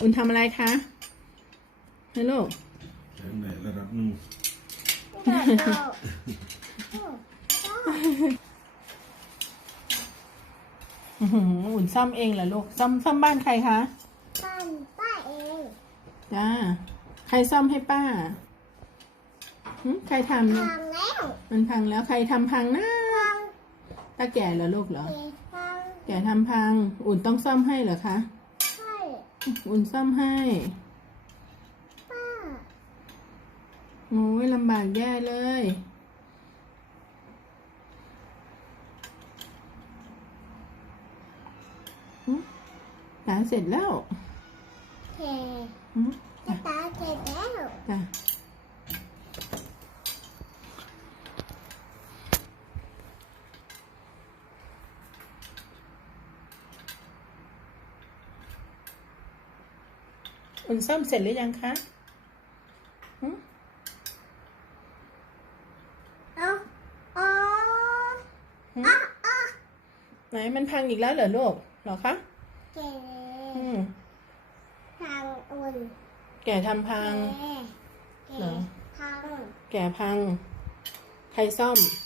อุ่นทำอะไรคะฮัลโหลกแข็งไหนระดับหนึ่งอื้อหืออุ่นซ่อมเองเหรอลูกซ่อมซ่อมบ้านใครคะบ้านป้าเองจ้าใครซ่อมให้ป้าหึใครทำทางแล้วมันพังแล้วใครทำพังนะทางตาแก่เหรอลูกเหรอเอกทางแก่ทำพัง อุ่นต้องซ่อมให้เหรอคะใช่ อุ่นซ่อมให้ ป้าโอ้ยลำบากแย่เลยหึตาเสร็จแล้วเทหึจะตาเทแล้ว จ้ะ อุ่นซ่อมเสร็จหรือยังคะหึเอาอ๋อหึไหนมันพังอีกแล้วเหรอลูกเหรอคะเกอืมทางอุ่น แก่ทำพังเกเหรอทางแก่พัง ใครซ่อมป